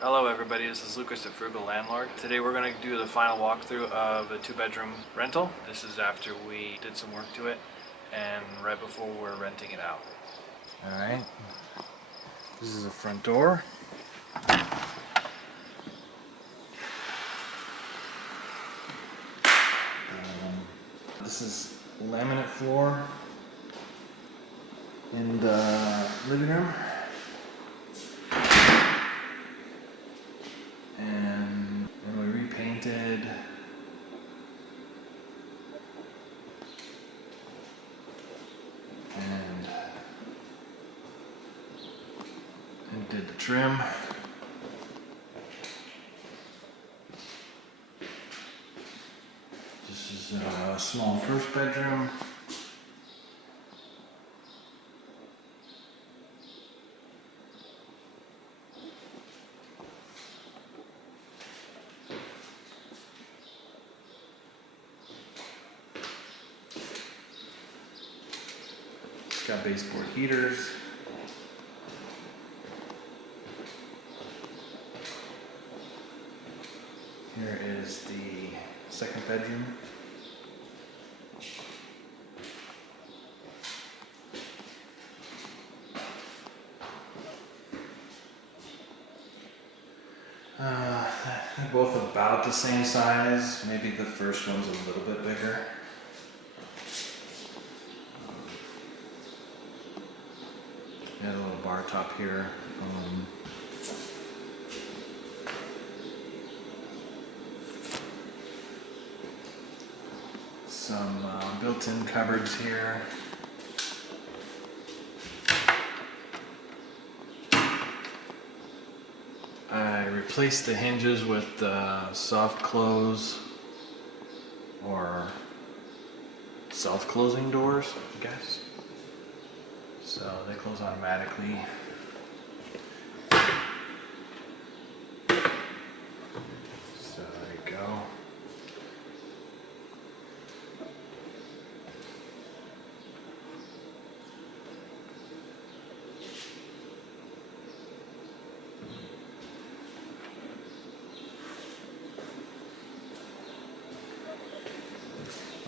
Hello everybody, this is Lucas at Frugal Landlord. Today we're going to do the final walkthrough of a 2-bedroom rental. This is after we did some work to it and right before we're renting it out. Alright, this is the front door. This is laminate floor in the living room. And we repainted and did the trim. This is a small first bedroom. It's got baseboard heaters. Here is the second bedroom. They're both about the same size. Maybe the first one's a little bit bigger. Got a little bar top here. Some built-in cupboards here. I replaced the hinges with soft close or self-closing doors, I guess. So they close automatically. So there you go.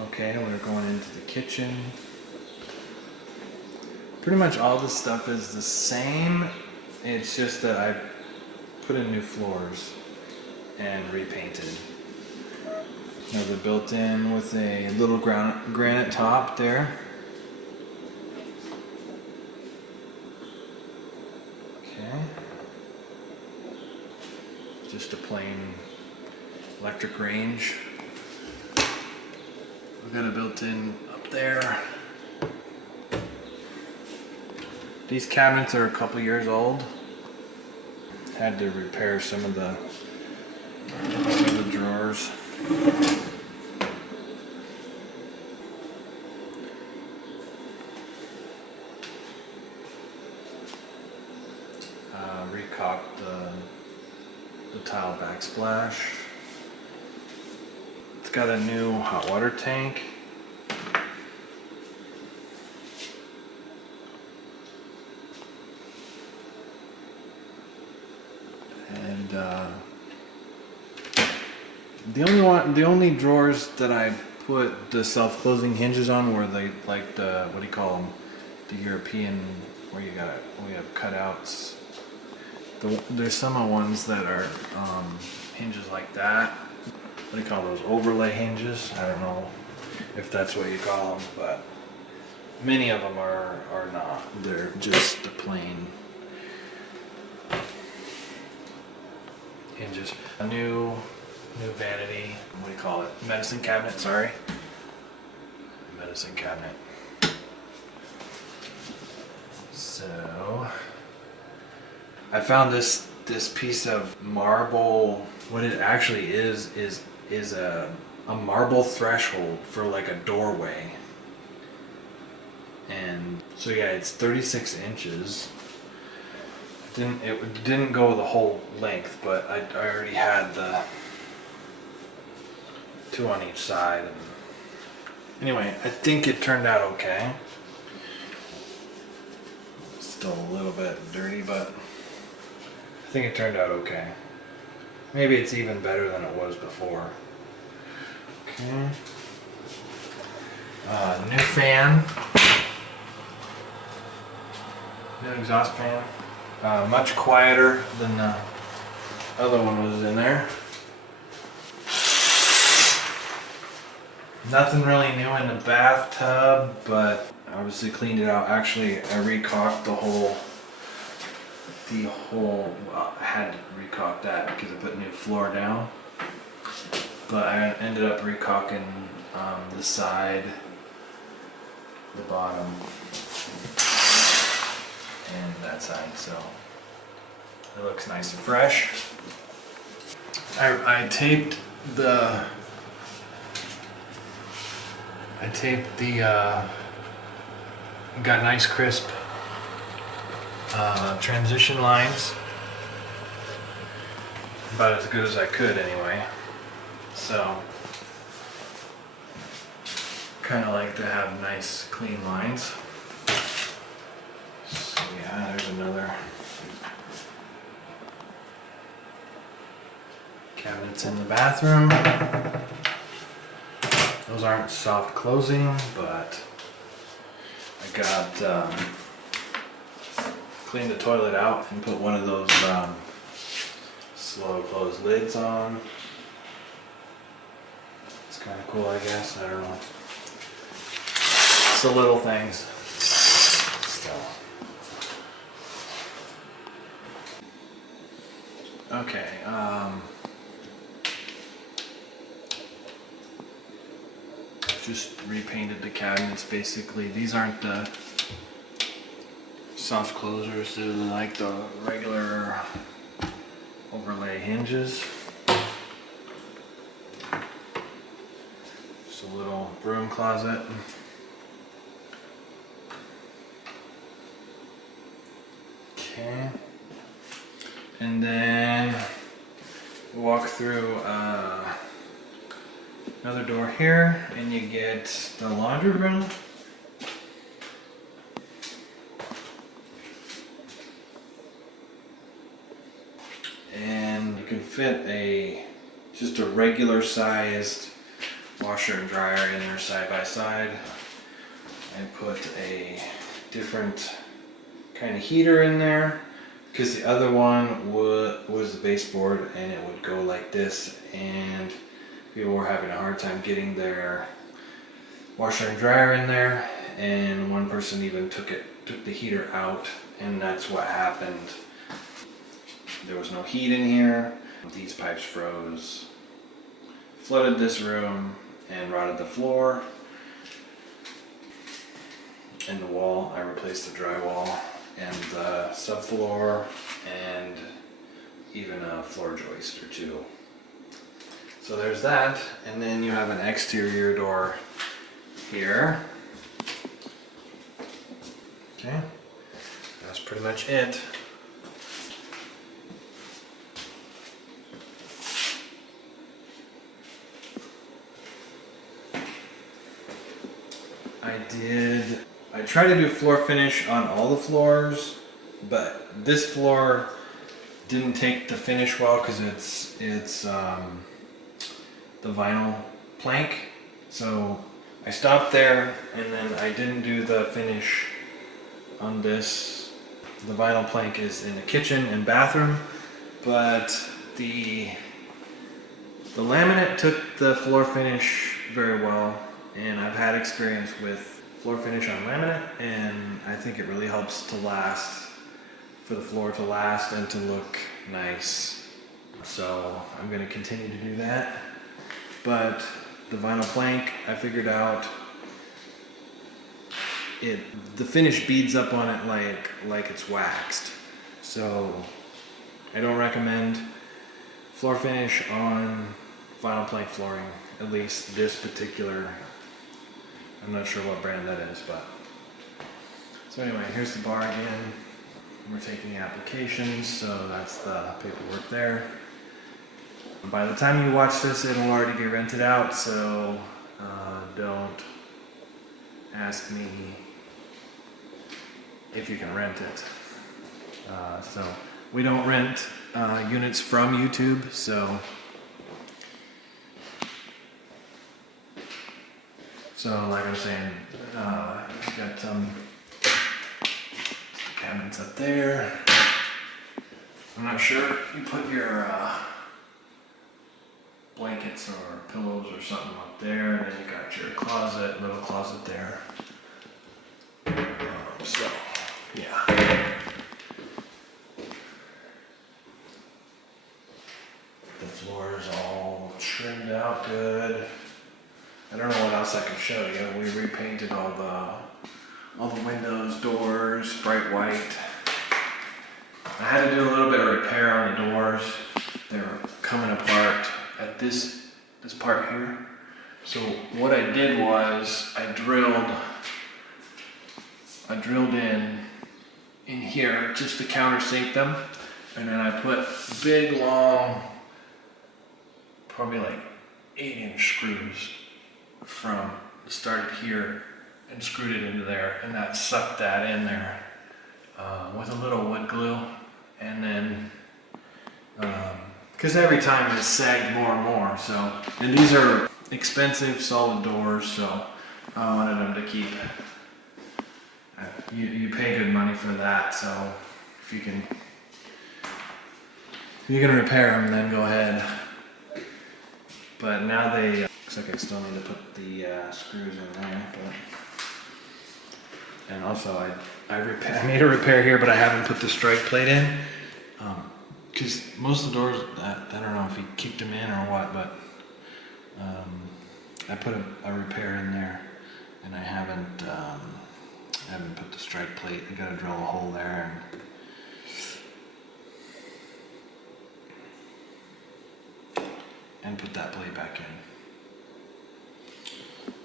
Okay, we're going into the kitchen. Pretty much all this stuff is the same. It's just that I put in new floors and repainted. Now they're built in with a little granite top there. Okay. Just a plain electric range. We've got a built-in up there. These cabinets are a couple years old. Had to repair some of the drawers. Recaulked the tile backsplash. It's got a new hot water tank. And the only drawers that I put the self-closing hinges on were the what do you call them? The European, where you have cutouts. There's some ones that are hinges like that. What do you call those? Overlay hinges? I don't know if that's what you call them, but many of them are not. They're just the plain hinges. A new vanity. What do you call it? Medicine cabinet. Sorry. Medicine cabinet. So I found this piece of marble. What it actually is a marble threshold for like a doorway. And so yeah, it's 36 inches. It didn't go the whole length, but I already had the 2 on each side. And anyway, I think it turned out okay. Still a little bit dirty, but I think it turned out okay. Maybe it's even better than it was before. Okay. New fan. New exhaust fan. Much quieter than the other one was in there. Nothing really new in the bathtub, but I obviously cleaned it out. Actually, I recaulked the whole, well, I had to recaulk that because I put new floor down. But I ended up recaulking the side, the bottom, and that side, so it looks nice and fresh. I taped the got nice crisp transition lines, about as good as I could anyway. So kind of like to have nice clean lines. So yeah, there's another cabinets in the bathroom. Those aren't soft closing, but I got cleaned the toilet out and put one of those slow close lids on. It's kind of cool, I guess. I don't know. It's the little things. So. Okay. Just repainted the cabinets basically. These aren't the soft closers, they're like the regular overlay hinges. Just a little broom closet. Okay. And then walk through another door here, and you get the laundry room. And you can fit just a regular sized washer and dryer in there side by side. I put a different kind of heater in there because the other one was the baseboard and it would go like this, and people were having a hard time getting their washer and dryer in there, and one person even took the heater out, and that's what happened. There was no heat in here. These pipes froze, flooded this room, and rotted the floor and the wall. I replaced the drywall and the subfloor and even a floor joist or two. So there's that, and then you have an exterior door here. Okay, that's pretty much it. I tried to do floor finish on all the floors, but this floor didn't take the finish well because it's the vinyl plank. So I stopped there, and then I didn't do the finish on this. The vinyl plank is in the kitchen and bathroom, but the laminate took the floor finish very well, and I've had experience with floor finish on laminate, and I think it really helps to last, for the floor to last and to look nice. So I'm going to continue to do that. But the vinyl plank, I figured out the finish beads up on it like it's waxed. So I don't recommend floor finish on vinyl plank flooring, at least this particular. I'm not sure what brand that is, but. So anyway, here's the bar again. We're taking the applications, so that's the paperwork there. By the time you watch this, it'll already be rented out, so don't ask me if you can rent it. So we don't rent units from YouTube, so like I was saying, got some cabinets up there. I'm not sure. You put your blankets or pillows or something up there, and then you got your closet, little closet there. So, yeah. The floor is all trimmed out good. I don't know what else I can show you. We repainted all the windows, doors, bright white. I had to do a little bit of repair on the doors. They were coming apart at this part here. So what I did was I drilled in here just to countersink them, and then I put big long, probably like 8-inch screws from the start here and screwed it into there, and that sucked that in there with a little wood glue. And then because every time it sagged more and more, so, and these are expensive solid doors, so I wanted them to keep, you pay good money for that, so if you can repair them, then go ahead. But now they, looks like I still need to put the screws in there, but, and also I made a repair here, but I haven't put the strike plate in, because most of the doors, I don't know if he kicked them in or what, but I put a repair in there, and I haven't put the strike plate. You gotta drill a hole there, and put that plate back in.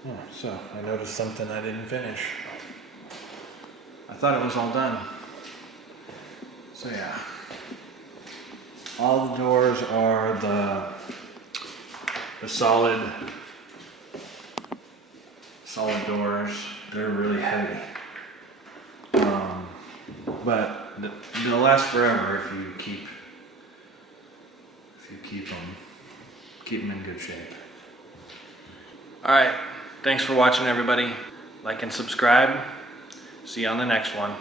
Oh, so I noticed something I didn't finish. I thought it was all done. So yeah, all the doors are the solid doors. They're really heavy, but they'll last forever if you keep them in good shape. All right, thanks for watching, everybody. Like and subscribe. See you on the next one.